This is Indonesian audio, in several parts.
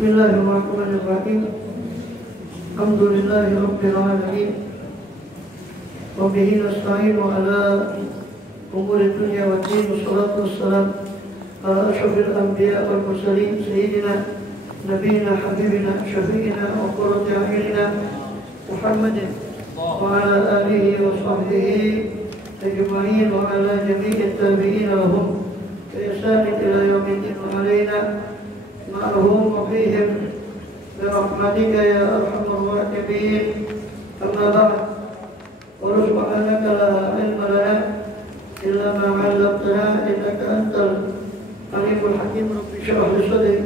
Bismillahirrahmanirrahim. Alhamdulillahirabbil alamin. Wa bihi nasta'inu ala umuri dunya waddin. Wassalatu wassalam ala asyrafil anbiya wal mursalin sayyidina nabiyina habibina syafi'ina wa qurrati a'yunina Muhammadin wa ala alihi wa sahbihi ajma'in wa ala jami'i tabi'in lahum bi ihsanin ila yaumiddin wa alaina ma'ahum wa fihim bi rahmatika ya arhamar rahimin. Amma ba'd. Wa subhanaka la ilma lana illa ma 'allamtana innaka antal alimul hakim. Rabbi shrah li sadri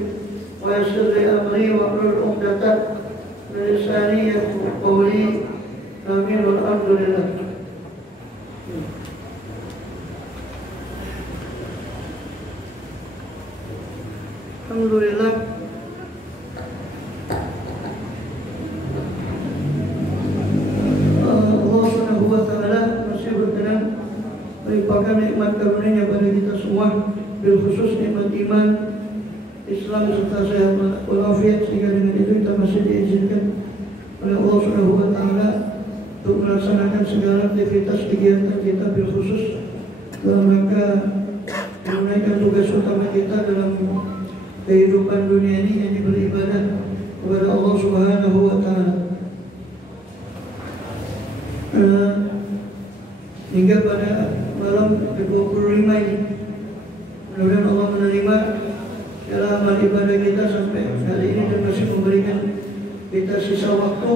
wa yassir li amri wa hlul 'uqdatam min lisani yafqahu qawli. Amin. Alhamdulillah. Alhamdulillah, Allah Subhanahu wa Ta'ala masih berkenan melimpahkan nikmat karunia pada kita semua, bil khusus nikmat iman, Islam serta sehat walafiat, sehingga dengan itu kita masih diizinkan oleh Allah Subhanahu wa Ta'ala untuk melaksanakan segala aktivitas kegiatan kita, bil khusus dalam rangka menunaikan tugas utama kita dalam kehidupan dunia ini, yang beribadah kepada Allah Subhanahu wa Ta'ala. Hingga pada malam ke-25 ini, mudah-mudahan Allah menerima segala amal ibadah kita sampai hari ini dan masih memberikan kita sisa waktu.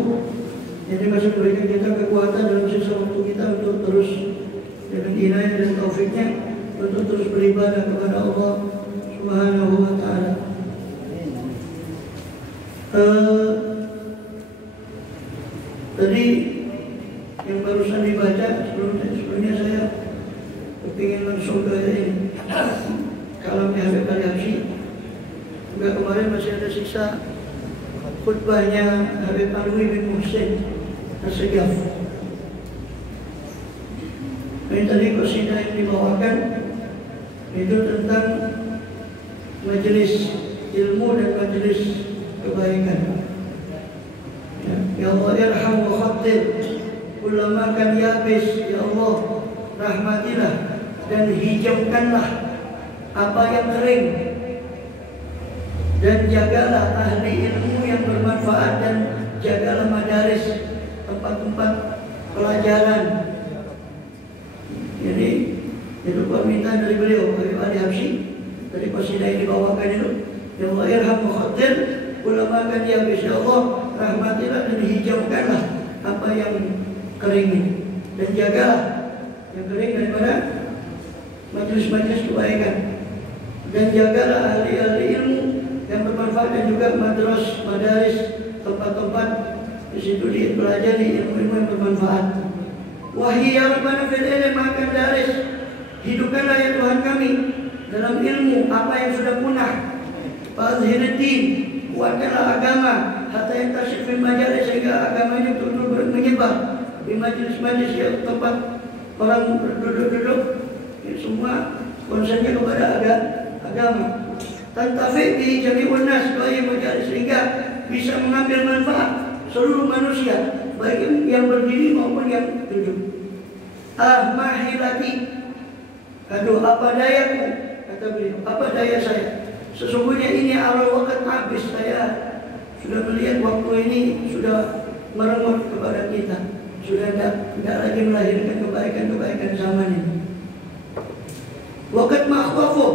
Jadi masih memberikan kita kekuatan dalam sisa waktu kita untuk terus dengan inayah dan taufiknya untuk terus beribadah kepada Allah Subhanahu wa Ta'ala. Tadi yang barusan dibaca, sebelumnya saya ingin langsung ke ini kalamnya Habib Ali Habsyi. Juga kemarin masih ada sisa khutbahnya Habib Alwi bin Muhsin As-Segaf. Ini tadi qasidah yang dibawakan itu tentang majelis ilmu dan majelis kebaikan. Ya Allah, irham wa khattir kullama kan yabis. Ya Allah, rahmatilah dan hijaukanlah apa yang kering, dan jagalah ahli ilmu yang bermanfaat, dan jagalah madaris, tempat-tempat pelajaran. Jadi itu permintaan dari beliau Habib Ali Habsyi. Dari qasidah yang dibawakan itu, ya Allah, irham wa khattir ulama kan yabis. Ya Allah, rahmatilah dan hijaukanlah apa yang kering ini, dan jagalah yang kering daripada majelis-majelis kebaikan, dan jagalah ahli-ahli ilmu yang bermanfaat, dan juga madras, madaris, tempat-tempat di situ dipelajari ilmu-ilmu yang bermanfaat. Wahai ya Rabbana fil ilmi makan daris, hidupkanlah ya Tuhan kami dalam ilmu apa yang sudah punah. Fazhiruddin, kuatkanlah agama, hatta yang tasif fil majalis, sehingga agamanya betul-betul menyebar di majelis-majelis yang tempat orang berduduk-duduk. Ini semua konsennya kepada agama. Tantafi bi jami'un nas, majalis, sehingga bisa mengambil manfaat seluruh manusia, baik yang berdiri maupun yang duduk. Mahilati, aduh apa dayaku, kata beliau, apa daya saya. Sesungguhnya ini awal waktu habis, saya sudah melihat waktu ini sudah merengut kepada kita, sudah tidak lagi melahirkan kebaikan-kebaikan zaman ini. Waktu makhwafu,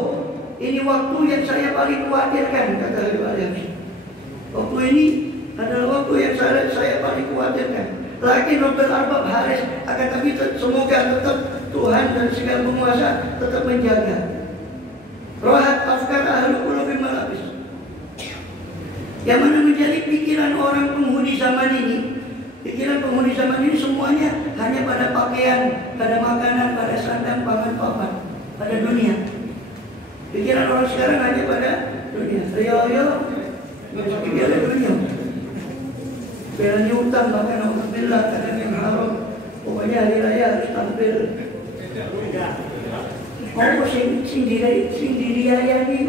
ini waktu yang saya paling khawatirkan, kata Habib Ali Habsyi. Waktu ini adalah waktu yang saya paling khawatirkan. Lakin Rabbul Arbab haris, akan tapi semoga tetap Tuhan dan segala penguasa tetap menjaga. Rohat afkar ahlu qulubi malabis, yang mana menjadi pikiran orang penghuni zaman ini. Pikiran penghuni zaman ini semuanya hanya pada pakaian, pada makanan, pada sandang, pangan, papan, pada dunia. Pikiran orang sekarang hanya pada dunia. Rio, pikiran dunia. Pikiran utang, bahkan alhamdulillah kadang yang haram. Pokoknya hari raya harus tampil. Kau sing diriayani.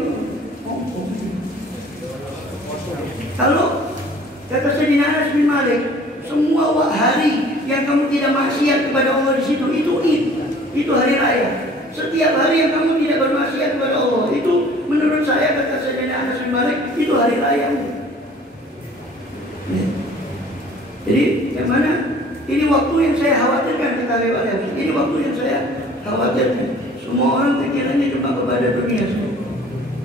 Kalau kata Sayyidina Anas bin Malik, semua hari yang kamu tidak maksiat kepada Allah di situ itu hari raya. Setiap hari yang kamu tidak bermaksiat kepada Allah itu menurut saya, kata Sayyidina Anas bin Malik, itu hari raya. Jadi yang mana? Ini waktu yang saya khawatirkan, kata Habib Ali. Ini waktu yang saya khawatirkan. Semua orang pikirannya cuma kepada dunia,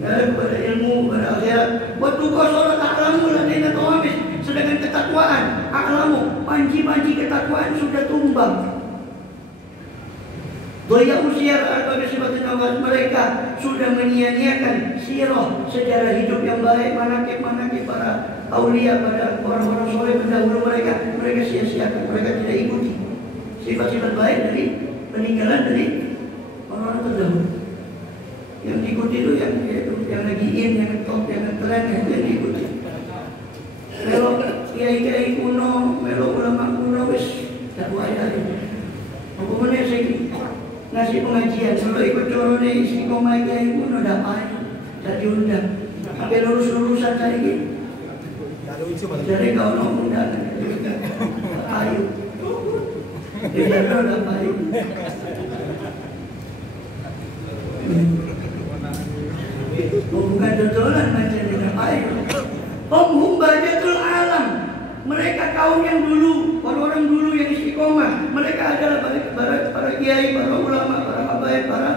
kepada ilmu, kepada akhirat. Waktu kau sholat a'lamu ladaina tawabis, sedangkan ketakwaan a'lamu, panji-panji ketakwaan sudah tumbang. Doya usiar al-babi sifatin awas, mereka sudah menyia-nyiakan sirah, sejarah hidup yang baik, manakib-manakib para aulia, pada orang-orang soleh pendahulu mereka sia-siakan, mereka tidak ikuti sifat-sifat baik dari peninggalan dari orang-orang terdahulu. Yang diikuti itu yang lagi in, yang top, yang keren, yang diikuti. Melo kiai-kiai kuno, melo ulama kuno, wis tak wayah. Apa mana saya ngasih pengajian, kalau ikut corone istiqomah kiai kuno dapat, tak diundang. Sampai lulus-lulusan saya gitu. Jadi kau ngomong dan ayu, dia dah ayu. Bukan dodolan macam ni ayu. Hum bajatul alam. Mereka kaum yang dulu, orang-orang dulu yang istiqomah. Mereka adalah para kiai, para ulama, para habaib, para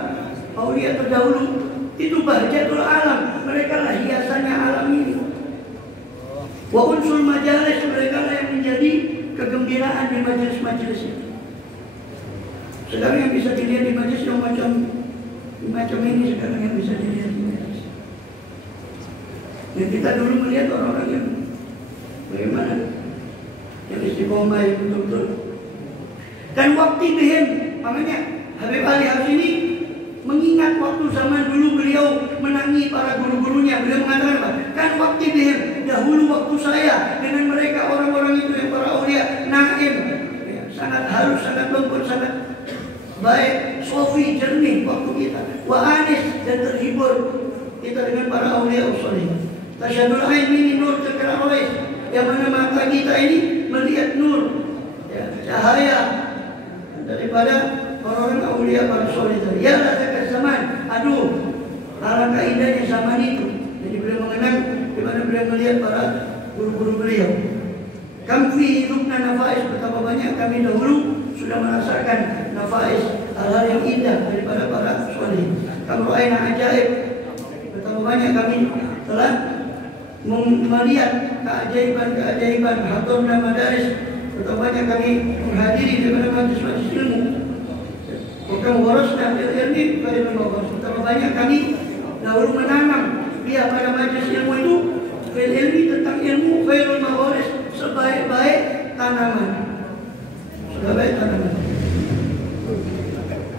aulia terdahulu. Itu bajatul alam. Mereka lah hiasannya alam ini. Wa unsul majalis, mereka lah yang menjadi kegembiraan di majelis-majelis itu. Sekarang yang bisa dilihat di majelis yang macam ini, sekarang yang bisa dilihat di majelis. Yang kita dulu melihat orang-orang yang bagaimana, yang istiqomah, yang betul-betul. Dan waktu bihim, makanya Habib Ali Habsyi mengingat waktu zaman dulu beliau menangi para guru-gurunya. Beliau mengatakan apa? Kan waktu bihim, dahulu waktu saya dengan mereka orang-orang itu yang para aulia, naim, sangat halus, sangat lembut, sangat baik, sofi, jernih waktu kita. Wa anis, dan terhibur kita dengan para aulia usolih. Tasyadul ain ini nur terkena oleh, yang mana mata kita ini melihat nur, cahaya daripada orang-orang aulia para soleh tadi. Ya latakat zaman, aduh, alangkah indahnya zaman itu. Jadi beliau mengenang di mana beliau melihat para guru-guru beliau. Kamfi hidupna nafais, betapa banyak kami dahulu sudah merasakan nafais, hal-hal yang indah daripada para soleh. Kamu aina ajaib, betapa banyak kami telah melihat keajaiban-keajaiban hatam dan madaris. Betapa banyak kami menghadiri daripada majlis-majlis ilmu. Bukan waras dan ilmi, betapa banyak kami dahulu menanam dia pada majlis ilmu itu, ilmi tentang ilmu, khairul mawaris, sebaik-baik tanaman. Sebaik tanaman.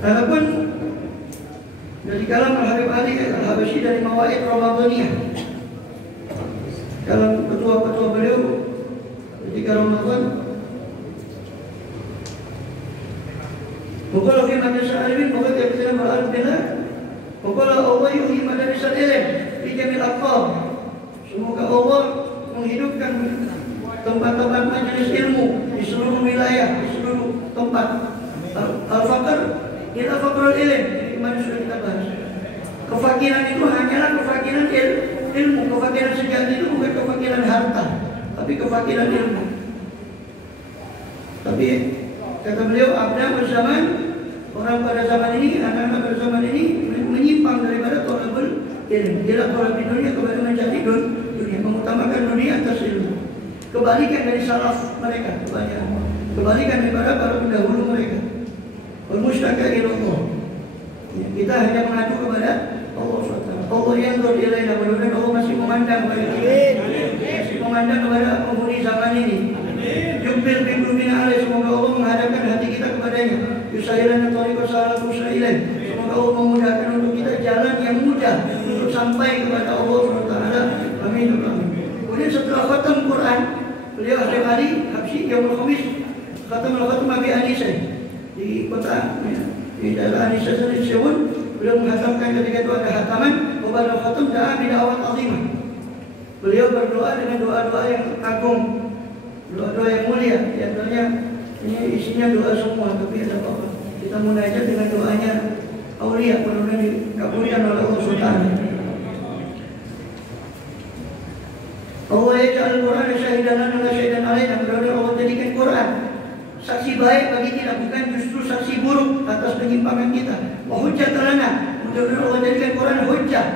Walaupun dari kalam Al-Habib Ali Al-Habsyi dari Mawaid Ramadaniyah, dalam ketua-ketua beliau ketika Ramadan, Bukalah fi madrasah alimin, bukalah yang kita beralih bila, bukalah Allah yuhi madrasah ilm di jamil aqab. Semoga Allah menghidupkan tempat-tempat majelis ilmu di seluruh wilayah, di seluruh tempat. Al-faqr, ila faqrul ilm, kemarin sudah kita bahas. Kefakiran itu hanyalah kefakiran ilmu. Kefakiran sejati itu bukan kefakiran harta, tapi kefakiran ilmu. Tapi kata beliau, abna berzaman, orang pada zaman ini, anak-anak pada zaman ini menyimpang daripada thalabul ilm. Dia thalab di dunia kepada mencari dunia, mengutamakan dunia atas ilmu. Kebalikan dari salaf mereka, kebalikan daripada para pendahulu mereka. Al-mustaka ilallah. Kita hanya mengadu kepada Allah SWT. Allah yang ilaina, mudah-mudahan Allah masih memandang kepada kita, masih memandang kepada penghuni zaman ini. Yukbil bin Lumina alaih, semoga Allah menghadapkan hati kita kepadanya. Yusahilan tariqah salatu sailain, semoga Allah memudahkan untuk kita jalan yang mudah untuk sampai kepada Allah SWT. Amin. Kemudian setelah khatam Quran, beliau Habib Ali Habsyi Yaumul Khamis khatam al-khatam Abi Anisah di kota, di daerah Anisah dan Syawun. Beliau menghatamkan ketika itu ada khataman, wabal khatam da'a bid'awat azimah. Beliau berdoa dengan doa-doa yang agung, doa-doa yang mulia. Di antaranya ini isinya doa semua, tapi ada apa? Kita munajat dengan doanya aulia, mudah-mudahan dikabulkan oleh Allah Subhanahu. Allah yaj'al Quran syahidan lana wa syahidan alaina. Mudah-mudahan Allah jadikan Quran saksi baik bagi kita, bukan justru saksi buruk atas penyimpangan kita. Wa hujjatan lana. Mudah-mudahan Allah jadikan Quran hujjah,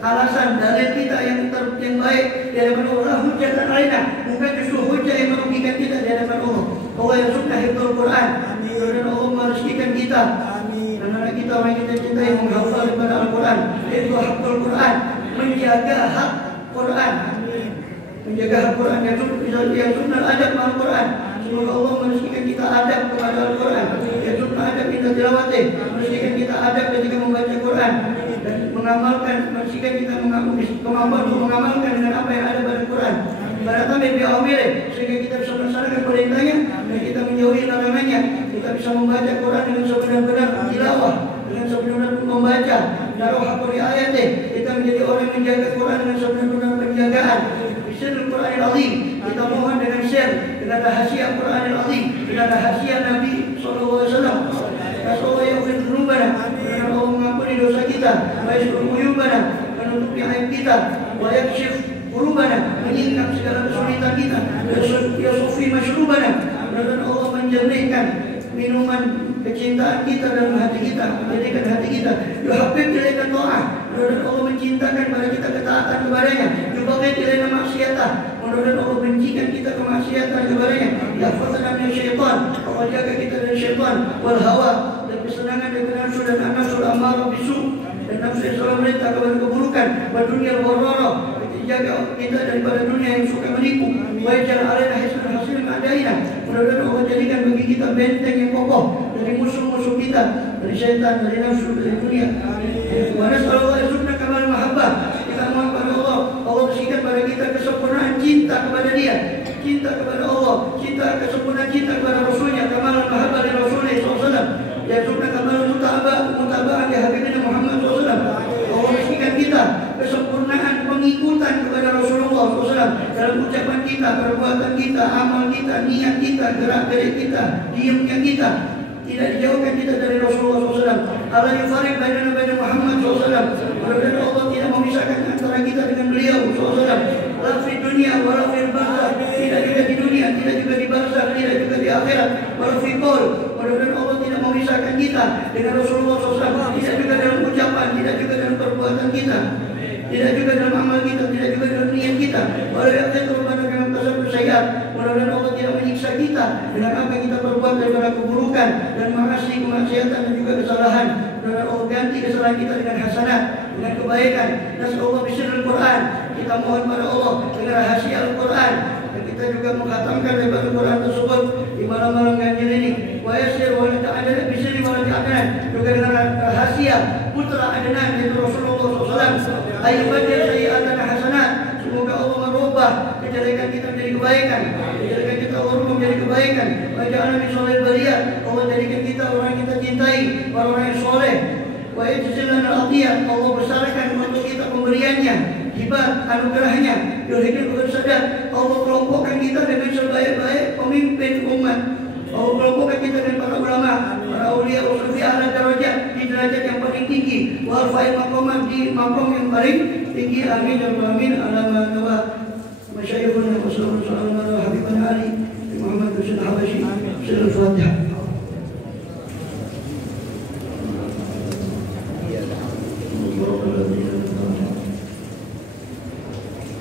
alasan dalil kita yang baik di hadapan Allah. Hujjatan alaina, bukan justru hujjah yang merugikan kita di hadapan Allah. Allah yarzuqna hifdzul Quran. Dan Allah merezekikan kita, anak-anak kita, orang yang kita cintai, menghafal daripada Al-Quran. Itu hafdzul Quran, menjaga hak Quran, menjaga hak Quran. Yang sunnah adab Al-Quran. Semoga Allah merezekikan kita adab kepada Al-Quran. Yang sunnah adab kita tilawati, merezekikan kita adab ketika membaca Quran, dan mengamalkan, merezekikan kita kemampuan untuk mengamalkan dengan apa yang ada pada Quran. Barata bi'awamilih, sehingga kita bisa melaksanakan perintahnya dan kita menjauhi larangannya. Kita bisa membaca Quran dengan sebenar-benar tilawah, dengan sebenar-benar membaca. Naruh hakuri ayatnya, kita menjadi orang yang menjaga Quran dengan sebenar-benar penjagaan. Bisirul Quranil Azim, kita mohon dengan share, dengan rahasia Quranil Azim, dengan rahasia Nabi SAW. Rasulullah yaghfir dzunubana, dan Allah mengampuni dosa kita, wa yastur uyubana, menutupi aib kita, wa yakshif qulubana, menyingkap segala kesulitan kita, ya sufi masyrubana, dan Allah menjernihkan minuman kecintaan kita dalam hati kita, menjadikan hati kita yuhabbib ilaika ta'ah, dan Allah mencintakan pada kita ketaatan kepadanya. Yubaghid ilaina maksiatah, dan Allah bencikan kita kemaksiatan kepadanya. Yahfazna min syaitan, Allah jaga kita dari syaitan, wal hawa, dan kesenangan dari nafsu dan nafsu amarah bisu, dan nafsu yang selalu merintah kepada keburukan, wa dunya warara, jaga kita daripada dunia yang suka menipu. Wajal alaina hisnan hasil ma'adaina, mudah-mudahan Allah jadikan bagi kita benteng yang kokoh dari musuh-musuh kita, dari syaitan, dari nafsu, dari dunia. Wa nas'alullah yarzuqna kamal mahabbah, kita mohon kepada Allah, Allah berikan pada kita kesempurnaan cinta kepada Dia, cinta kepada Allah, cinta kesempurnaan cinta kepada Rasulnya, kamal mahabbah dari Rasulullah SAW. Yarzuqna kamal mutaba'ah di Habibina Muhammad SAW. Allah berikan kita kesempurnaan pengikutan kepada Rasulullah SAW dalam ucapan kita, perbuatan kita, amal kita, niat kita, gerak-gerik kita, diamnya kita. Tidak dijauhkan kita dari Rasulullah SAW. Allah yufarriq bainana baina Muhammad SAW. Mudah-mudahan Allah tidak memisahkan antara kita dengan beliau SAW. La fi dunia wa la fil barzakh, tidak juga di dunia, tidak juga di barzakh, tidak juga di akhirat. Wa la fi qaul, mudah-mudahan Allah tidak memisahkan kita dengan Rasulullah SAW. Tidak juga dalam ucapan, tidak juga dalam perbuatan kita, tidak juga dalam amal kita, tidak juga dalam niat kita. Walau yaqdiru rabbana bima tasabbu sayyi'at, mudah-mudahan Allah tidak menyiksa kita dengan apa yang kita perbuat daripada keburukan dan maasi, kemaksiatan dan juga kesalahan. Mudah-mudahan Allah ganti kesalahan kita dengan hasanat, dengan kebaikan. Nas'alullah bisirril Quran, kita mohon pada Allah dengan rahasia Al-Quran, dan kita juga menghatamkan daripada Quran tersebut di malam-malam ganjil ini. Wa yasir wa la ta'adana bisirri wa la ta'adana, juga dengan rahasia putra Adnan yaitu Rasulullah SAW. Ayyubadir sayyi'atana hasanat, semoga Allah merubah kejelekan kita menjadi kebaikan, kejelekan kita Allah rubah menjadi kebaikan. Wa ja'alna min sholihil bariyah, Allah jadikan kita orang yang kita cintai, orang yang soleh. Wa yajzilana al-atiyah, Allah besarkan untuk kita pemberiannya, hibat anugerahnya. Yulhidul bersadar, Allah kelompokkan kita dengan sebaik-baik pemimpin umat. Allah kelompokkan kita dengan para ulama, para aulia, usufi, ahli darajat, di derajat yang paling tinggi. Wa alfa'il maqamat, di maqam yang paling tinggi. Amin ya rabbal alamin. Alama nawa masyayikhuna wa sallallahu alaihi wa habibana Ali Muhammad bin Habashi. Al-Fatihah.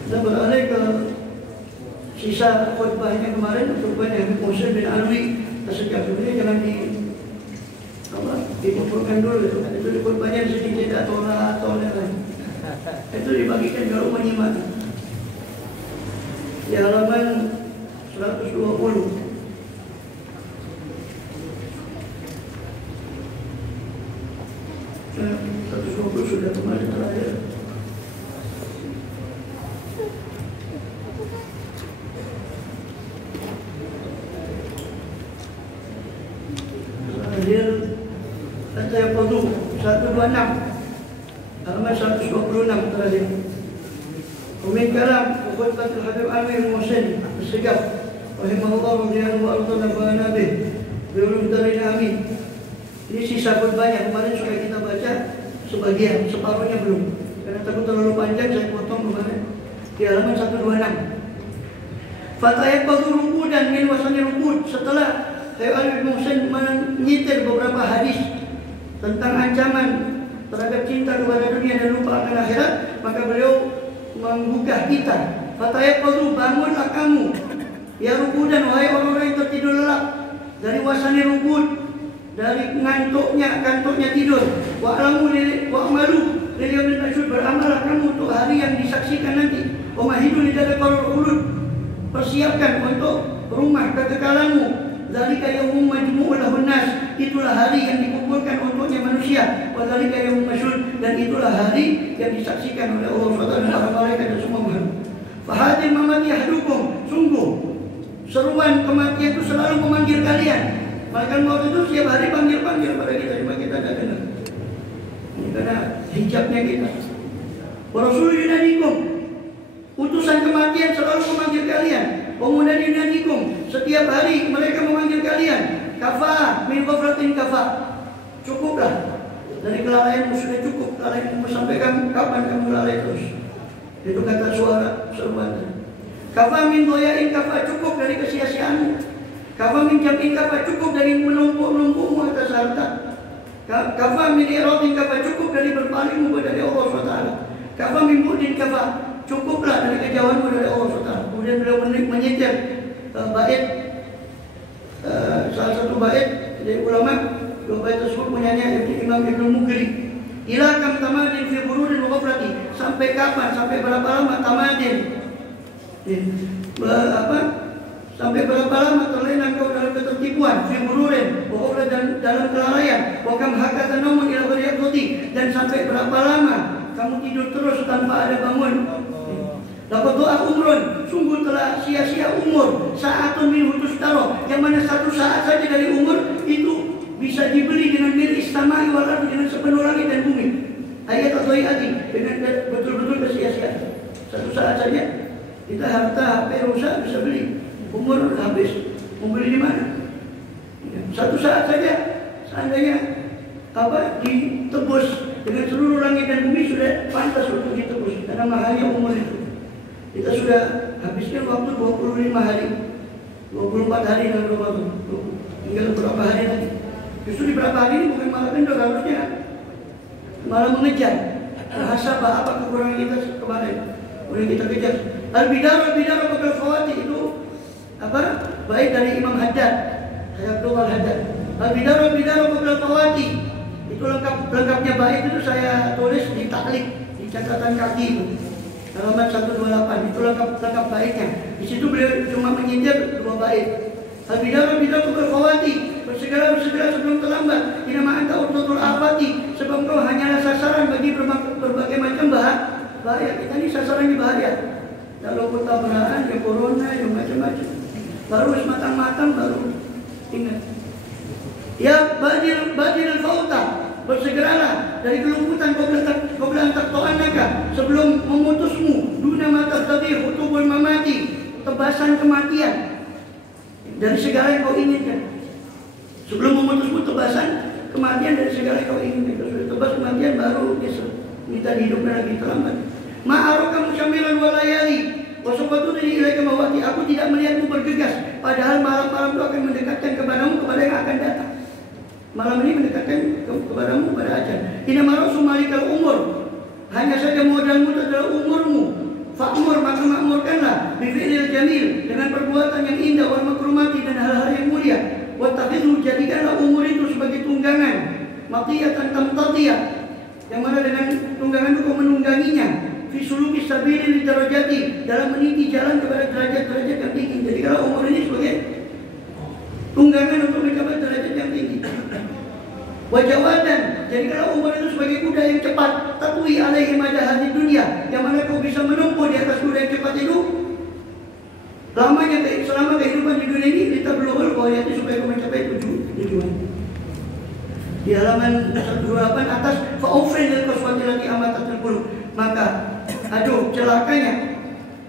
Kita beralih ke sisa khutbahnya kemarin, khutbahnya Habib Muhsin bin Alwi. Sejak dulu jangan dikumpulkan dulu, itu di khutbahnya sedikit tidak tolak itu dibagikan kalau menyimak di halaman 120. Nah, 120 sudah kemarin terakhir. Saya foto 126 halaman 126 terakhir. ومن كلام وخطبة الحبيب عامر المحسن السقف رحمه الله radhiyallahu anhu nafa'ana bih bi'ulum darin amin. Ini sisa khutbahnya, kemarin sudah kita baca sebagian, separuhnya belum. Karena takut terlalu panjang, saya potong kemarin di halaman 126. Fatayaqadhu rukudan min wasani rukud. Setelah Habib Muhsin menyitir beberapa hadis tentang ancaman terhadap cinta kepada dunia dan lupa akan akhirat, maka beliau menggugah kita. Fatayaqadhu, bangunlah kamu ya rukudan, wahai orang-orang yang tertidur lelap, dari wasani rukud, dari kantuknya tidur. Wa'lamu wa'malu lil yaumil masyhud, beramallah kamu untuk hari yang disaksikan nanti. Wa mahidu lidal qulub, persiapkan untuk rumah kekekalanmu. Dzalika yaumum majmu'un lahun nas, itulah hari yang dikumpulkan untuknya manusia. Wa dzalika yaumul masyhud, dan itulah hari yang disaksikan oleh Allah SWT dan para malaikat dan semua makhluk. Fahadil mamati yahdukum, sungguh seruan kematian itu selalu memanggil kalian. Malaikat maut itu setiap hari panggil-panggil pada kita, cuma kita tidak dengar. Ini karena hijabnya kita. Wa rasulun yunadikum, utusan kematian selalu memanggil kalian. Pemuda yunadikum, setiap hari mereka memanggil kalian. Kafa min ghaflatin kafa, cukuplah dari kelalaianmu, sudah cukup. Kelalaianmu sampai kapan kamu lalai terus? Itu kata suara seruan. Kafa min doyain kafa, cukup dari kesia-siaanmu. Kafa min jam'in kafa, cukup dari menumpuk-numpukmu atas harta. Kafa min iradin kafa, cukup dari berpalingmu dari Allah SWT. Kafa min bu'din kafa, cukuplah dari kejauhanmu dari Allah SWT. Kemudian beliau menyitir bait, salah satu bait dari ulama. Dua bait tersebut punyanya Imam Ibnu Mughri. Ila kam tamadin fi burudin wa ghaflati, sampai kapan, sampai berapa lama tamadin? Sampai berapa lama terlena kau dalam ketertipuan, fi bururin, wa dalam kelalaian, wa kam hakata naumun ila ghairi, dan sampai berapa lama kamu tidur terus tanpa ada bangun. Dapat doa umrun, sungguh telah sia-sia umur. Sa'atun min hutustaro, yang mana satu saat saja dari umur itu bisa dibeli dengan milik samai wal ardi, dengan sepenuh langit dan bumi. Ayat atau ayat dengan betul-betul kesia-siaan. Satu saat saja kita harta HP rusak bisa beli, umur habis, mau beli di mana? Satu saat saja seandainya ditebus dengan seluruh langit dan bumi, sudah pantas untuk ditebus karena mahalnya umur itu. Kita sudah habiskan waktu 25 hari, 24 hari dalam Ramadan. Tinggal berapa hari lagi? Justru di berapa hari ini bukan malah kendor, harusnya malah mengejar. Hasabah apa kekurangan kita kemarin, boleh kita kejar. Al-bidar bakal fawati, itu baik dari Imam Haddad, Abdullah Haddad. Al-bidar bakal fawati, itu lengkapnya baik itu saya tulis di taklik, di catatan kaki itu. Halaman 128, itu lengkap baiknya. Di situ beliau cuma menyindir dua bait. Al-bidar berfawati, bersegera sebelum terlambat. Inama anta urtatul afati, sebab kau hanyalah sasaran bagi berbagai macam bahaya. Kita ini sasarannya bahaya. Kalau tabrakan, ya corona, ya macam-macam. Baru matang-matang baru ingat. Ya badil fauta, bersegeralah dari kelumputan qabla taqta'annaka, sebelum memutusmu. Duna mata tadi hutubul mamati, tebasan kematian dari segala yang kau inginkan. Sebelum memutusmu tebasan kematian dari segala yang kau inginkan. Kalau sudah tebas kematian baru minta dihidupkan lagi, terlambat. Ma'araka musyamilan walayali wasofatu dari ilaika mawati, aku tidak melihatmu bergegas, padahal malam-malam itu akan mendekatkan kepadamu kepada yang akan datang. Malam ini mendekatkan kepadamu pada ajal. Inama rasul malikal umur, hanya saja modalmu adalah umurmu. Fa'mur, maka makmurkanlah bifi'lil jamil, dengan perbuatan yang indah, wal makrumati, dan hal-hal yang mulia. Wattakhidhu, jadikanlah umur itu sebagai tunggangan, matiyatan tamtatiyah, yang mana dengan tunggangan itu kau menungganginya. Fi suluki sabili lidarajati, dalam meniti jalan kepada derajat-derajat yang tinggi. Jadi kalau umur ini sebagai tunggangan untuk mencapai derajat yang tinggi. Wajawadan, jadi kalau umur itu sebagai kuda yang cepat, tatwi alaihi madahan di dunia, yang mana kau bisa menempuh di atas kuda yang cepat itu selama kehidupan di dunia ini. Kita belum bahayanya supaya kau mencapai tujuan. Di halaman 128 atas, fa'ufrin lil qaswati lati amatatul qulub, maka aduh celakanya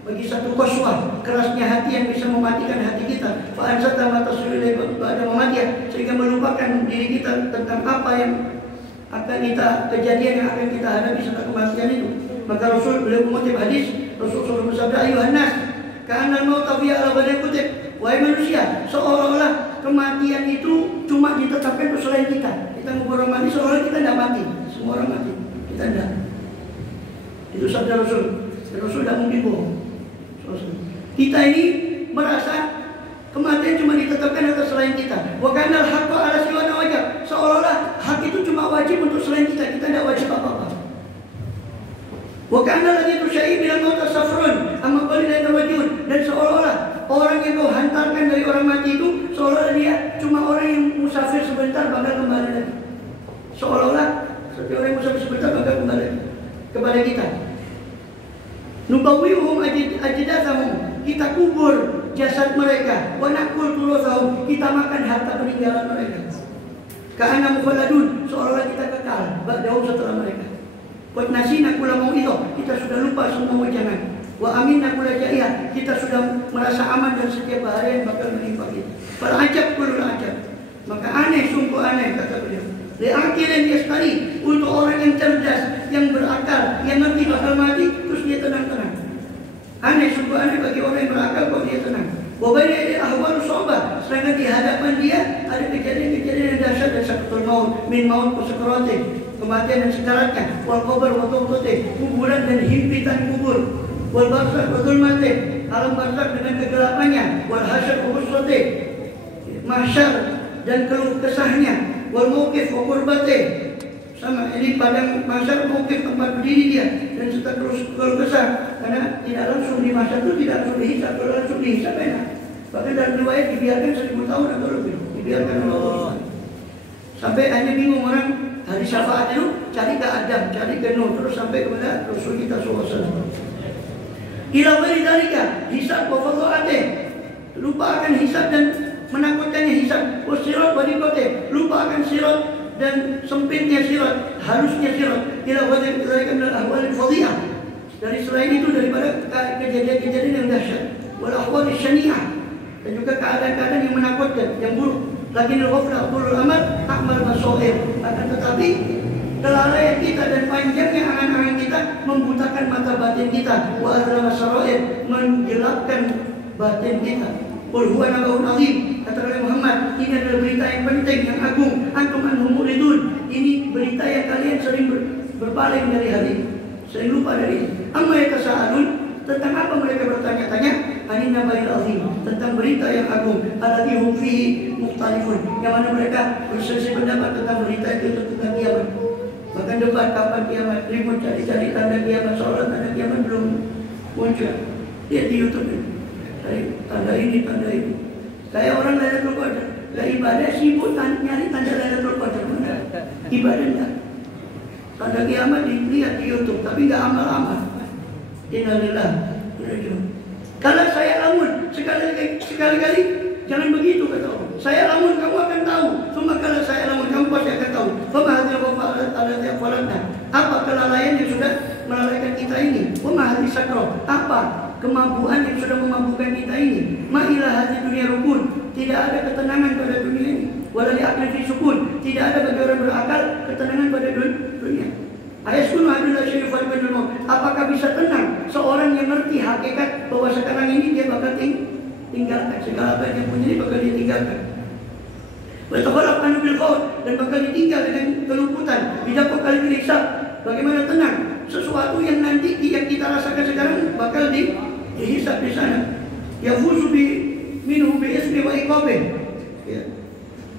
bagi satu qaswah, kerasnya hati yang bisa mematikan hati kita. Fa ansata ma tasulu pada mematikan, sehingga melupakan diri kita tentang apa yang akan kita, kejadian yang akan kita hadapi setelah kematian itu. Maka Rasul, beliau mengutip hadis, Rasulullah bersabda, ayuhan nas, ka'annal mauta fi ala badai kutib. Wahai manusia, seolah-olah kematian itu cuma ditetapkan untuk selain kita. Kita mau mati, seolah kita tidak mati. Semua orang mati, kita tidak. Itu sabda Rasul. Rasul tidak mungkin bohong. Kita ini merasa kematian cuma ditetapkan atas selain kita. Wa kanal haqqu ala siwana wajib. Seolah-olah hak itu cuma wajib untuk selain kita. Kita tidak wajib apa-apa. Wa kanal ladzi tusyai bil maut safrun amma qalilan wajud. Dan seolah-olah orang yang kau hantarkan dari orang mati itu seolah-olah dia cuma orang yang musafir sebentar bakal kembali lagi. Seolah-olah setiap orang yang musafir sebentar bakal kembali kepada kita. Nubawihum ajdathahum, kita kubur jasad mereka. Wa nakul tuluthahum, kita makan harta peninggalan mereka. Ka'anna mukhalladun, seolah-olah kita kekal jauh setelah mereka. Qad nasina kulla mau'izah, kita sudah lupa semua wajangan. Wa aminna kulla ja'iyah, kita sudah merasa aman dan setiap bahaya yang bakal menimpa kita. Fal ajab kulul ajab, maka aneh, sungguh aneh, kata beliau. Li'akilin yastari, untuk orang yang cerdas, yang berakal, yang ngerti bakal mati, terus dia tenang-tenang. Aneh, sungguh aneh bagi orang yang berakal kok dia tenang. Wabayna ahwal sobat, sedangkan di hadapan dia ada kejadian-kejadian yang dahsyat dan sakatul maut, min maut kusakarati, kematian dan sekaratnya, wal qabr wa tuqati, kuburan dan himpitan kubur, wal barzakh wa zulmati, alam barzakh dengan kegelapannya, wal hasyar wa husrati, mahsyar dan keluh kesahnya, wal mauqif wa qurbati, sama ini padang mahsyar, mauqif tempat berdiri dia, dan serta keluh kesah, karena tidak langsung di mahsyar itu tidak langsung dihisab. Kalau langsung dihisab enak. Bahkan dalam riwayat dibiarkan 1000 tahun atau lebih, dibiarkan Allah. Sampai hanya bingung orang hari syafaat itu cari ke Adam, cari ke Nuh, terus sampai kepada Rasul kita SAW. Ila wali dalika hisab wa fadha'ate, lupa akan hisab dan menakutkannya hisab. Wasirat wa dikote, lupa akan sirat dan sempitnya sirat, halusnya sirat. Ila wali dalika minal ahwal fadhiyah, dari selain itu daripada kejadian-kejadian yang dahsyat. Wal ahwal syani'ah, dan juga keadaan-keadaan yang menakutkan, yang buruk. Lakin al-ghaflah tulul amal akmal maso'ir, akan tetapi kelalaian kita dan panjangnya angan-angan kita membutakan mata batin kita. Wa azlama sarair, menggelapkan batin kita. Qul huwa nabaun azim, kata oleh Muhammad, ini adalah berita yang penting, yang agung. Antum anhum muridun, ini berita yang kalian sering berpaling dari hari, sering lupa dari ini. Amma yatasaalun, tentang apa mereka bertanya-tanya? Anin nabail azim, tentang berita yang agung. Alladzi hum fihi mukhtalifun, yang mana mereka berselisih pendapat tentang berita itu tentang kiamat. Bahkan debat kapan kiamat, ribut cari-cari tanda kiamat, seolah tanda kiamat belum muncul. Lihat di YouTube ini, cari tanda ini, tanda itu. Kayak orang Lailatul Qadar, gak ibadah sibuk nyari tanda Lailatul Qadar. Ibadah enggak. Tanda kiamat dilihat di YouTube, tapi gak amal-amal. Innalillah. Kalau saya lamun sekali-kali jangan begitu, kata Allah. Saya lamun kamu akan tahu. Cuma kalau saya lamun kamu pasti akan tahu. Apa kelalaian yang sudah melalaikan kita ini? Apa kemampuan yang sudah memampukan kita ini? Ma'ilah hati dunia rukun, tidak ada ketenangan pada dunia ini. Walali akal fi sukun, tidak ada bagi orang berakal ketenangan pada dunia. Apakah bisa tenang seorang yang ngerti hakikat bahwa sekarang ini dia bakal tinggalkan segala apa yang punya, ini bakal ditinggalkan. Dan bakal ditinggal dengan kelumputan, tidak bakal dihisab. Bagaimana tenang sesuatu yang nanti yang kita rasakan sekarang bakal dihisab di sana. Yafuzu minhu bi ismi wa iqabih.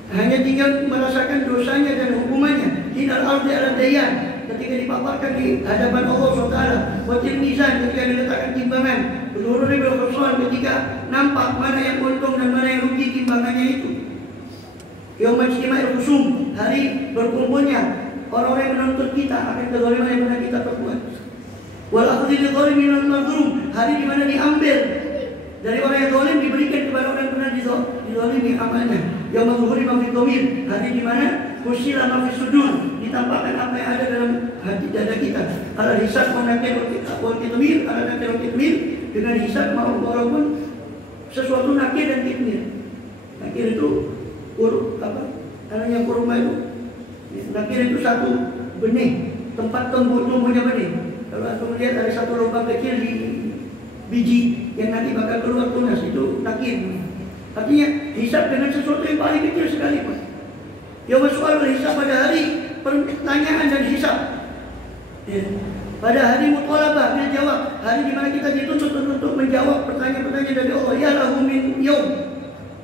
Hanya tinggal merasakan dosanya dan hukumannya. Hinal ardi ala dayan, ketika dipaparkan di hadapan Allah SWT. Wajil mizan, ketika diletakkan timbangan. Berurut bil khusran, ketika nampak mana yang untung dan mana yang rugi timbangannya itu. Yaumul ijtima'il khusum, hari berkumpulnya orang-orang yang menuntut kita akan kezaliman yang pernah kita perbuat. Wal akhdhi li zalimin wal mazlum, hari di mana diambil dari orang yang zalim diberikan kepada orang yang pernah dizalimi amalnya. Yaumul zuhuri ma fi dhamir, hari di mana kusila ma fi sudur, ditampakkan apa yang ada dalam hati dada kita. Ala hisab wa nakir wa kitmir, ala nakir wa kitmir, dengan hisab walaupun sesuatu nakir dan kitmir. Nakir itu huruf namanya kurma itu. Nakir itu satu benih, tempat tumbuhnya benih. Kalau antum melihat ada satu lubang kecil di biji yang nanti bakal keluar tunas, itu nakir. Artinya hisab dengan sesuatu yang paling kecil sekali, Pak. Yaumul su'al wal hisab, pada hari pertanyaan dan hisab. Ya. Pada hari mutolabah bil jawab, hari di mana kita dituntut untuk menjawab pertanyaan-pertanyaan dari Allah. Ya lahu min yaum.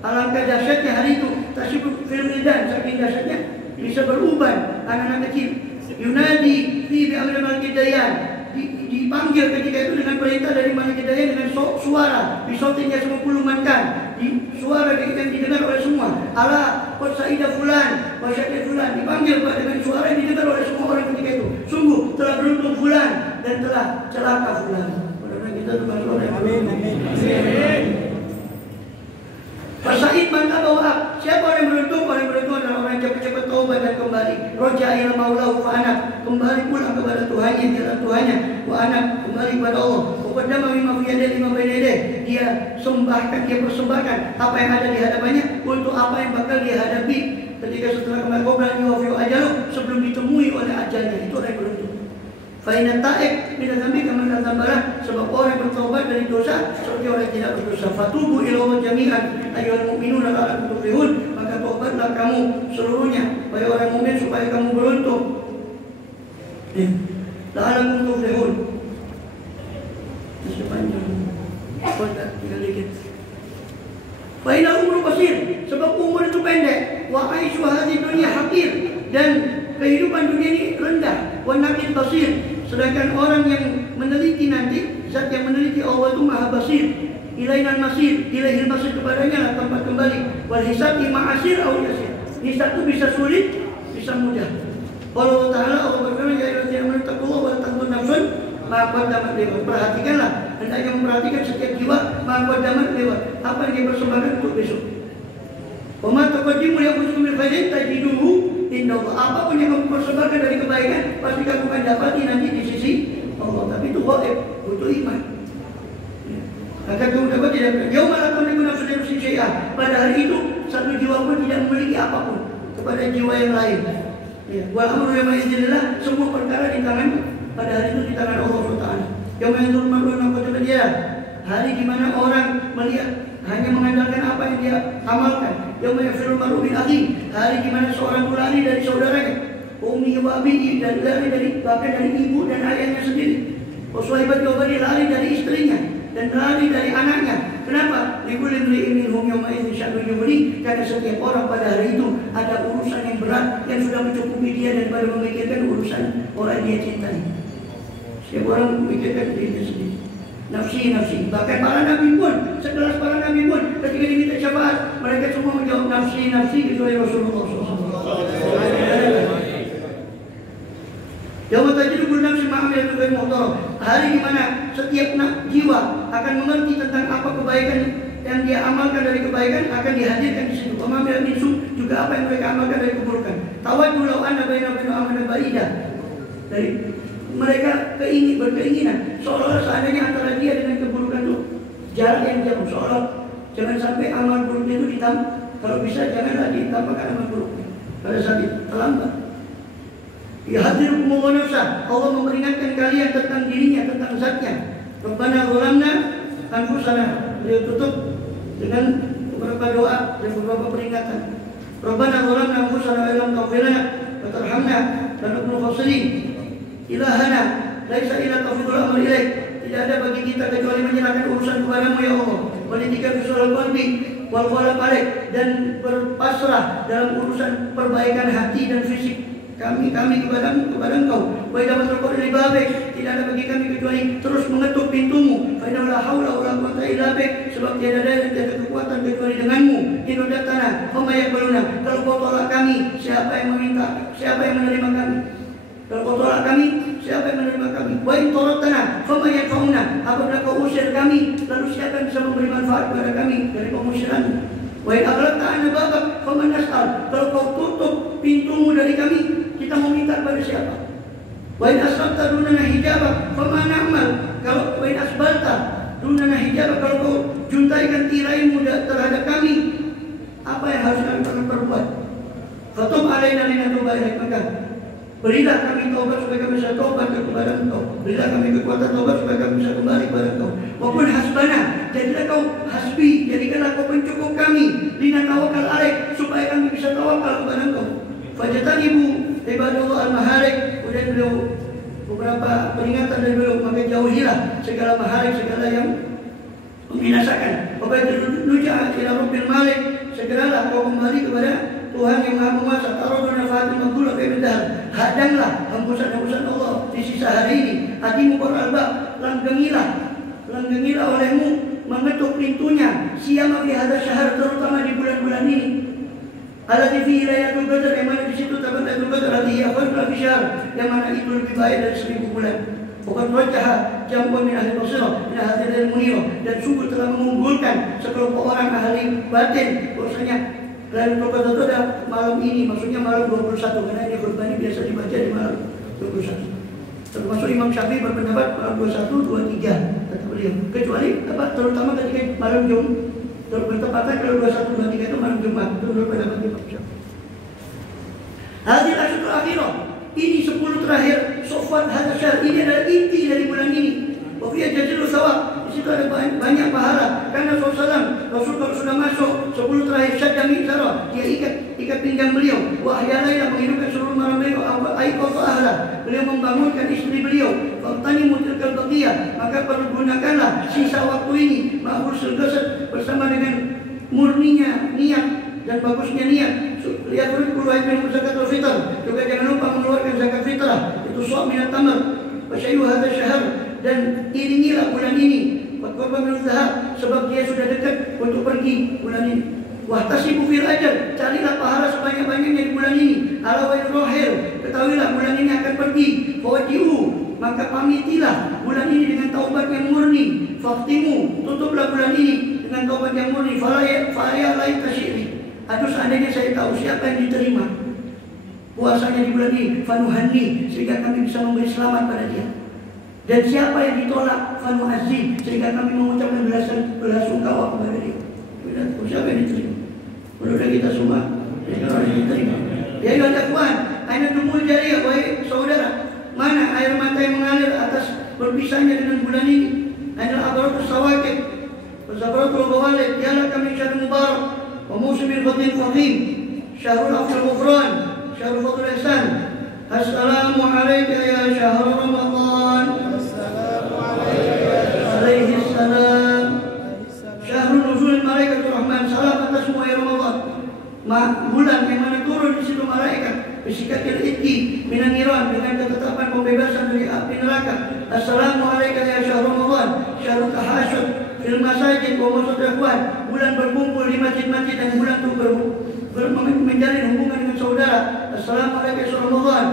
Alangkah dahsyatnya hari itu. Tasyibu fil wildan, saking dahsyatnya bisa beruban anak-anak kecil. Yunadi fi bi amri al-hidayan. Dipanggil ketika itu dengan perintah dari Malik Hidayah dengan suara bisotinya semua pulumankan di suara yang didengar oleh semua. Ala qad sa'ida fulan wa syaqi fulan, dipanggil Pak dengan suara yang didengar oleh semua orang ketika itu. Sungguh telah beruntung fulan dan telah celaka fulan. Mudah-mudahan kita termasuk orang yang amin. Fasaid man tabawa. Siapa orang yang beruntung? Orang yang beruntung adalah orang yang cepat-cepat taubat dan kembali. Roja ila maulahu fa anak, kembali pulang kepada Tuhannya, jalan Tuhannya. Wa anak, kembali kepada Allah. Qaddama mimma fi yadihi lima bayna yadayhi. Dia persembahkan apa yang ada di hadapannya untuk apa yang bakal dia hadapi ketika setelah kembali qabla yuwafiu ajalu, sebelum ditemui oleh ajalnya. Itu orang yang beruntung. Fa inna ta'ib min dzambi kama dzambara, sebab orang yang bertobat dari dosa seperti orang yang tidak berdosa. Fatubu ila Allah jami'an ayyuhal mu'minuna la'allakum tuflihun, maka tobatlah kamu seluruhnya wahai orang mukmin supaya kamu beruntung. La'allakum tuflihun. Masih panjang. Tinggal dikit. Fa inna umru qasir, sebab umur itu pendek. Wa aisyu hadhihi dunya haqir, dan kehidupan dunia ini rendah. Wa naqid basir, sedangkan orang yang meneliti nanti, zat yang meneliti Allah itu maha basir. Ilainal masir, ilaihil masir, kepadanya lah tempat kembali. Wal hisab imma asir aw yasir, hisab itu bisa sulit, bisa mudah. Allah Ta'ala, Allah berfirman, ya ayyuhallazina amanu taqullaha wa la tanzur nafsun ma qaddamat lighad. Perhatikanlah, hendaknya memperhatikan setiap jiwa ma qaddamat lighad, apa yang dia persembahkan untuk besok. Wa ma taqaddimu li anfusikum min khairin tajiduhu indallah. Apapun yang kamu persembahkan dari kebaikan pasti kamu akan dapati nanti di sisi Allah. Tapi itu gaib, butuh iman. Akan kamu dapat tidak. Yauma la tamliku nafsun li nafsin syai'an. Pada hari itu satu jiwa pun tidak memiliki apapun kepada jiwa yang lain. Ya, wal amru yawma idzillah, semua perkara di tangan pada hari itu di tangan Allah Taala. Yauma yanzuru al-mar'u ma qaddama yadahu, hari di mana orang melihat hanya mengandalkan apa yang dia amalkan. Yauma yafirul mar'u min akhihi, hari di mana seorang itu lari dari saudaranya. Ummi wa abihi, dan lari dari bahkan dari ibu dan ayahnya sendiri. Waswahibati wa bani, lari dari istrinya dan lari dari anaknya. Kenapa? Likulli imri'in minhum yawma idzin sya'nun yughni, karena setiap orang pada hari itu ada urusan yang berat yang sudah mencukupi dia daripada memikirkan urusan orang yang dia cintai. Setiap orang memikirkan dirinya sendiri. Nafsi. Bahkan para nabi pun, sekelas para nabi pun, ketika diminta syafaat, mereka semua menjawab nafsi kecuali Rasulullah SAW. Yauma tajidu kullu nafsin ma 'amilat min khairin muhdarah, hari di mana setiap jiwa akan mengerti tentang apa kebaikan yang dia amalkan dari kebaikan akan dihadirkan di situ. Pemamilan itu juga apa yang mereka amalkan dari keburukan. Tawaddu law anna baina amalan baidah, dari mereka berkeinginan seolah-olah seandainya antara dia dengan keburukan itu jarak yang jauh, seolah jangan sampai amal buruknya itu ditambah. Kalau bisa janganlah ditambahkan amal buruknya pada saat itu, terlambat. Ya hadirukum wa nafsa, Allah memperingatkan kalian tentang dirinya, tentang zatnya. Rabbana zalamna anfusana, beliau tutup dengan beberapa doa dan beberapa peringatan. Rabbana zalamna anfusana wa lam taghfir lana wa tarhamna lanakunanna khasirin. Ilahana laisa illa tawfiqul amr ilaik, tidak ada bagi kita kecuali menyerahkan urusan kepadamu ya Allah. Walitika bisul qalbi wal qalb alaik, dan berpasrah dalam urusan perbaikan hati dan fisik kami kepada engkau. Wa idza matalqul li babik, tidak ada bagi kami kecuali terus mengetuk pintumu. Fa inna la haula wala quwwata illa bik, sebab tiada daya dan kekuatan kecuali denganmu. Inodatana fa may yaquluna, kalau kau tolak kami, siapa yang meminta, siapa yang menerima kami? Kalau kau tolak kami, siapa yang menerima kami? Wa in taratana fa may yanfa'una, apabila kau usir kami, lalu siapa yang bisa memberi manfaat kepada kami dari pengusiranmu? Wa in aghlaqta 'anna babak fa man nas'al, kalau kau tutup pintumu dari kami, kita mau minta kepada siapa? Wa in asbabta dunana hijabak fa ma na'mal, kalau wa in asbalta, Dunana hijab, kalau kau juntaikan tiraimu terhadap kami, apa yang harus kami perbuat? Fatum alaina linatuba ilaik, maka berilah kami taubat supaya kami bisa taubat kepada Engkau. Berilah kami kekuatan taubat supaya kami bisa kembali kepada Engkau. Wapun hasbana, jadilah kau hasbi, jadikanlah kau pencukup kami. Lina tawakal alaik, supaya kami bisa tawakal kepada Engkau. Fajatanibu ibadallah al-maharik. Kemudian beliau beberapa peringatan dari beliau, maka jauhilah segala maharik, segala yang membinasakan. Wabaitul nuja ila rabbil malik, segeralah kau kembali kepada Tuhan yang Maha Penguasa. Taroduna fahatul magdula kaidah, hadanglah hembusan-hembusan Allah di sisa hari ini. Hatimu beralbab, langgengilah olehmu mengetuk pintunya. Siyama fi hadza syahr, terutama di bulan-bulan ini. Alladzi fihi lailatul qadar, yang mana di situ terdapat lailatul qadar, alladzi yafadlu fi syahr, yang mana itu lebih baik dari 1000 bulan. Bukan wajah jambu min ahli basirah, min ahli dalil munirah, dan sungguh telah mengunggulkan sekelompok orang ahli batin bahwasanya Lailatul Qadar itu adalah malam ini, maksudnya malam 21, karena ini khutbah ini biasa dibaca di malam 21. Termasuk Imam Syafi'i berpendapat malam 21, 23 kata beliau. Kecuali apa? Terutama ketika malam Jumat. Bertepatan kalau 21, 23 itu malam Jumat. Itu menurut pendapat Imam Syafi'i. Hadir asyurul akhirah. Ini 10 terakhir Sofwan hadza syahr. Ini adalah inti dari bulan ini. Wa fiya jazilus thawab. Di situ ada banyak pahala. Karena Rasul kalau sudah masuk 10 terakhir syadda mizara, dia ikat pinggang beliau. Wa ahyalailah, menghidupkan seluruh malam beliau. Aiqadha ahla, beliau membangunkan istri beliau. Faqtanimu tilkal baqiyah, maka pergunakanlah sisa waktu ini ma'hursul jasad, bersama dengan murninya niat dan bagusnya niat. Lihat dulu ayat zakatul fitr, juga jangan lupa mengeluarkan zakat fitrah. Itu suam minat tamar. Wasyayu hadza syahr, dan iringilah bulan ini. Qurba min zahab, sebab dia sudah dekat untuk pergi bulan ini. Wahtasibu fil ajal, carilah pahala sebanyak-banyaknya di bulan ini. Ala wa rohir, ketahuilah bulan ini akan pergi. Fawajihu, maka pamitilah bulan ini dengan taubat yang murni. Faktimu, tutuplah bulan ini dengan taubat yang murni. Fa'aya lain tasyiri. Aduh, seandainya saya tahu siapa yang diterima puasanya di bulan ini, fanuhanni, sehingga kami bisa memberi selamat pada dia. Dan siapa yang ditolak, fanu azim, sehingga kami mengucapkan belasungkawa kepada dia. Siapa yang diterima? Menurut kita semua, yang orang yang diterima. Ya ada kawan, aina dumul jariyah, wahai saudara, mana air mata yang mengalir atas berpisahnya dengan bulan ini? Aina abaratus sawakib, wasabaratul bawalid, dialah kami syahrul mubarak, wa musimil fatin fahim, syahrul afil ghufran, syahrul fatul ihsan. Assalamu alayka ya syahrul Ramadan. Alaihi salam. Syahrul nuzul malaikatul rahman, salam atas semua ya Ramadan. Bulan yang mana turun di situ malaikat bisikatil itki minan niran, dengan ketetapan pembebasan dari api neraka. Assalamu alayka ya syahrul Ramadan, syahrul tahasyud fil masajid wa masjidil, bulan berkumpul di masjid-masjid dan bulan itu menjalin hubungan dengan saudara. Assalamu alayka ya syahrul Ramadan,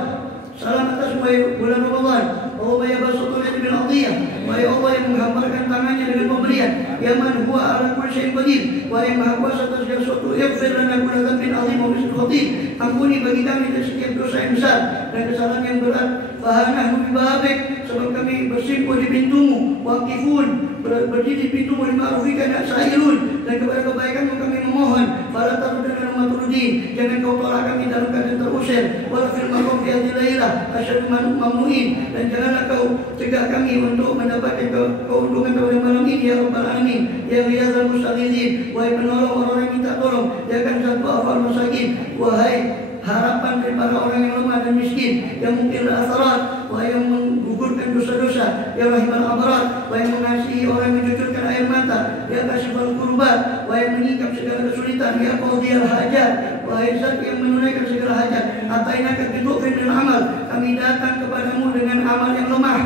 salam atas semua bulan Ramadan. Allahumma ya basutul yadi bil adiyah, wahai Allah yang menghamparkan tangannya dengan pemberian. Ya man huwa ala kulli syai'in qadir, wahai maha kuasa atas segala sesuatu. Ighfir lana kulla dhanbin 'azim wa misl khatir, ampuni bagi kami dari setiap dosa yang besar dan kesalahan yang berat. Fahanahnu bi babik, sebab kami bersimpuh di pintumu. Waqifun, berdiri di pintumu. Lima'rufika na'sailun, dan kepada kebaikanmu kami memohon. Fala tarudana matrudin, jangan kau tolak kami dalam keadaan terusir. Wala fil maqam fi hadhihi lailah asyad mamnu'in, dan janganlah kau cegah kami untuk mendapatkan keuntungan pada malam ini ya Rabbal Alamin. Ya Ghiyazal Mustaghizin, wahai penolong orang yang minta tolong. Ya Kanzal Du'afal Masakin, wahai harapan dari para orang yang lemah dan miskin. Yang mungkin al-atharat, wahai yang menggugurkan dosa-dosa. Ya Rahimal Abrar, wahai yang mengasihi orang yang mencucurkan air mata. Ya Kasifal Kurbat, wahai yang menyingkap segala kesulitan. Ya Qadhiyal Hajat, wahai zat yang menunaikan segala hajat. Atainaka bidufin min amal, kami datang kepadamu dengan amal yang lemah,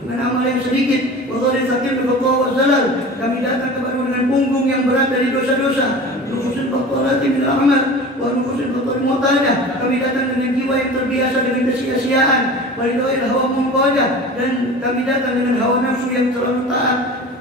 dengan amal yang sedikit. Wadhari zakir biqadha wa zalal, kami datang kepadamu dengan punggung yang berat dari dosa-dosa. Nufusin battalati min amal wa nufusin battal mu'tadah, kami datang dengan jiwa yang terbiasa dengan kesia-siaan. Walidoil hawa munqadah, dan kami datang dengan hawa nafsu yang terlalu taat,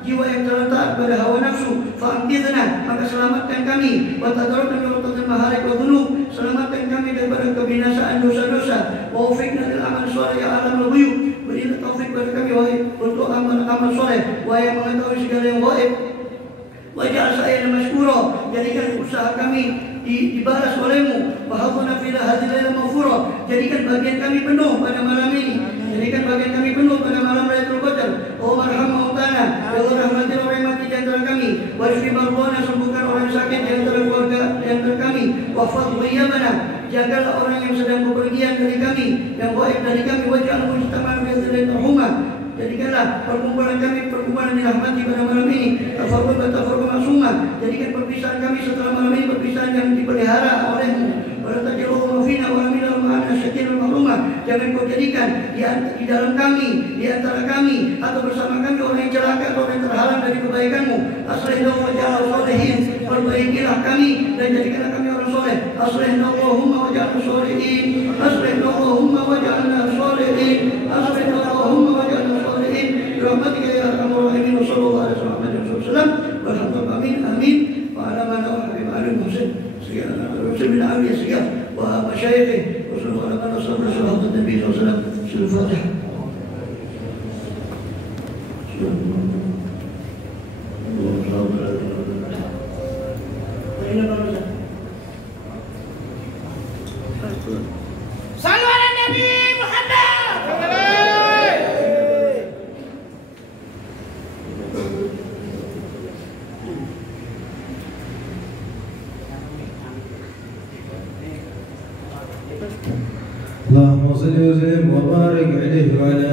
jiwa yang terlalu taat pada hawa nafsu. Fa'amtidna, maka selamatkan kami. Wa tadarrabna min rutatil maharik wa dhunub, selamatkan kami daripada kebinasaan dosa-dosa. Wa ufiqna lil amal shalih ya alam al-ghuyub, beri berilah taufik kepada kami wahai untuk amal soleh, wahai yang mengetahui segala yang gaib. Wajah saya masykura, jadikan usaha kami dibalas olehmu. Wahafuna filah hadilah maghfurah, jadikan bagian kami penuh pada malam ini, jadikan bagian kami penuh pada malam Lailatul Qadar. Oh marham mautana, ya Allah rahmati orang yang mati di antara kami. Washfi marwana, sembuhkan orang yang sakit di antara keluarga di antara kami. Wahfaz ghayyabana, jagalah orang yang sedang bepergian dari kami, yang gaib dari kami. Waj'al mujtama'an fi dhillil rahmah, jadikanlah perkumpulan kami perkumpulan yang rahmati pada malam ini. Tafarruq maksumah, jadikan perpisahan kami setelah malam ini perpisahan yang dipelihara olehmu. Wala taj'alhu fina wa minal ma'ana syakin al-mahrumah, jangan kau jadikan di dalam kami, di antara kami atau bersama kami orang yang celaka atau orang yang terhalang dari kebaikanmu. Aslihna waj'al sholihin, perbaikilah kami dan jadikanlah kami orang soleh. Aslihna Allahumma waj'al sholihin, aslihna Allahumma waj'alna sholihin, aslihna Allahumma waj'alna sholihin. Rahmatika ya arhamar rahimin. Wassallallahu alaihi wasallam. Walhamdulillah, amin. Wa ala man Habib Ali Muhsin من عامل السياف ومشايخه وصلى الله على رسول الله النبي صلى الله عليه وسلم. سورة الفاتحة. صلوا على النبي محمد. اللهم صل وسلم وبارك عليه وعلى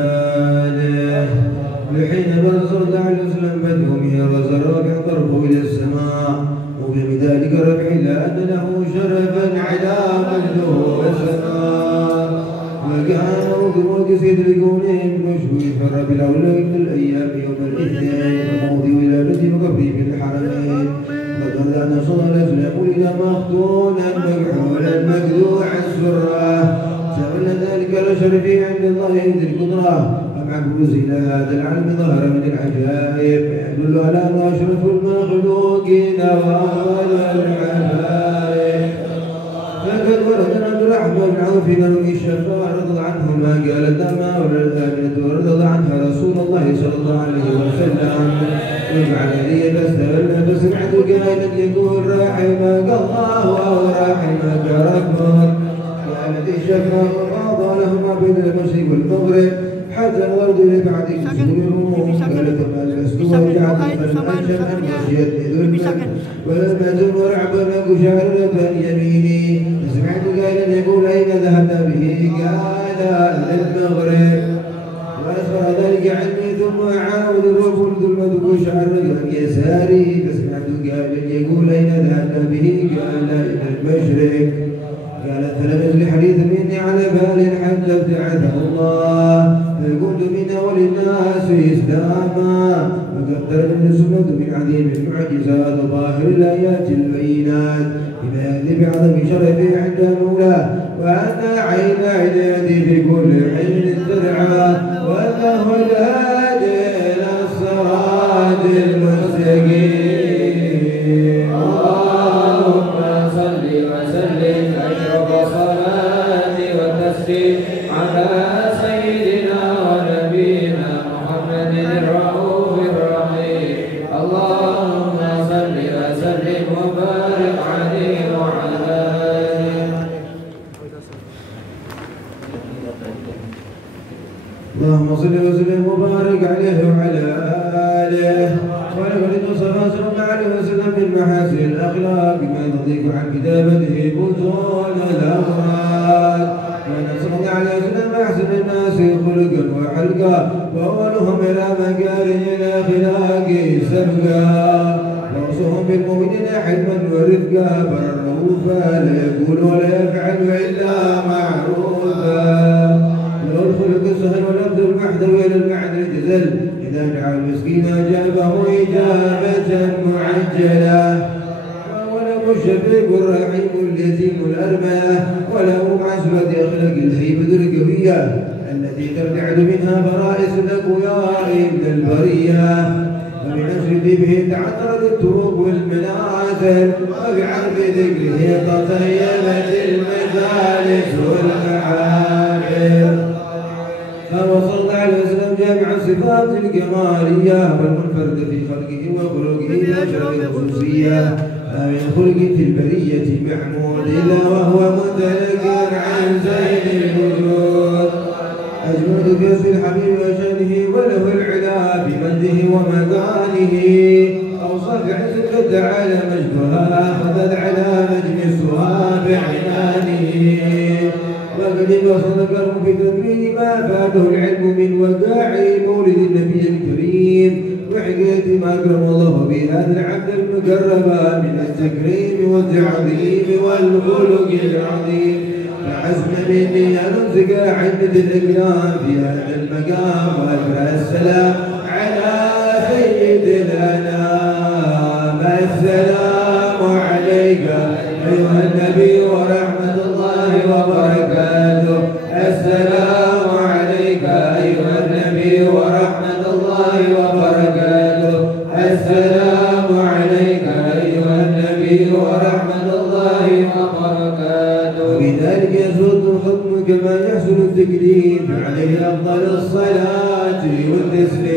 آله. لحين برز الله عليه وسلم بدء من الرزق رافع طرفه إلى السماء، وبذلك رفع إلى أن له شرفا على مجده والسماء. وكان موت سيد الكونين مشهور في الربيع الأول من الأيام يوم الاثنين، وموضع ولادته وقبره في الحرمين. وقد أن صلى الإسلام إلى مختونا مكحولا مكذوعا السرة، شمل ذلك الشرف عند الله ذي القدرة. ومع بروز إلى هذا العلم ظهر من العجائب يدل على أنه أشرف المخلوقين وأفضل الحبائب. فقد ورد عن عبد الرحمن بن عوف بن الشفاعة رضي الله عنهما قالت لما ولدت آمنة ورضي عنها رسول الله صلى الله عليه وسلم وجعل لي فاستغلنا فسمعت قائلا يقول رحمك الله ورحمك ربك. كانت الشفاعة وقاضى لهما بين المشرق والمغرب حتى نظرت لبعض المسلمين قالت ما لبست وجعلت فالأنشأ أن خشيتني ذلا ولما زل ورعبا شعرة يميني. فسمعت قائلا يقول أين ذهبت به؟ قال للمغرب. وأسفر ذلك عني ثم أعاود الركن ثم شعر يساري. فسمعت قائلا يقول أين ذهبت به؟ قال إلى المشرق. قالت فلم يزل حديث مني على بال حتى ابتعثه الله، فكنت من أول الناس إسلاما. وقد ترجم السنة من عظيم المعجزات وظاهر الآيات البينات بما يأتي بعظم شرفه عند المولى، وأن عين عدادي في كل حين ترعى، وأنه الهادي إلى الصراط المستقيم. اللهم صل وسلم أشرف الصلاة والتسليم على سيدنا ونبينا محمد الرؤوف الرحيم. اللهم صل وسلم وبارك عليه وعلى آله. اللهم صل وسلم وبارك عليه وعلى آله. ولقد وصف صلى الله عليه وسلم بالمحاسن الأخلاق بما تضيق عن كتابته بطون الأمراض. وأن صلى الله عليه وسلم أحسن الناس خلقا وحلقا، وأولهم إلى مكارم الأخلاق سبقا. وأوصهم بالمؤمنين حلما ورفقا، برا رؤوفا لا يقول ولا يفعل إلا معروفا. له الخلق السهل واللفظ المحتوي إلى المعنى الجزل، إذا دعا المسكين أجابه إجابة معجلة. وله الشفيق الرحيم اليتيم الأرملة، وله معصمة أخلاق الهيبة القوية التي ترتعد منها فرائس الأقوياء من البرية. ومن أجل به تعطرت الطرق والمنازل، وبعرف ذكره تطيبت المجالس والمعابر. فهو صلى الله عليه وسلم جامع الصفات الكمالية والمنفرد في خلقه وخلقه بأشرف الخصوصية من خلق في البرية المحمود إلا وهو متلقى عن زين الوجود أجمل كسب الحبيب وشانه وله العلا بمجده ومكانه أوصاف عزك تعالى مجدها أخذت على نجم السها بعنانه وقد وصدق في تدوين ما فاته العلم من وقاع مولد النبي الكريم وحكاية ما أكرم الله بهذا العبد المقرب من التكريم والتعظيم والخلق العظيم فحسن مني أن أمسك عدة الإكرام في هذا المقام وأقرأ السلام على سيد الأنام السلام عليك أيها النبي ورحمة الله وبركاته السلام عليك أيها النبي ورحمة الله وبركاته السلام عليك أيها النبي ورحمة الله وبركاته بذلك يسود الختم كما يحسن التكليف عليه أفضل الصلاة والتسليم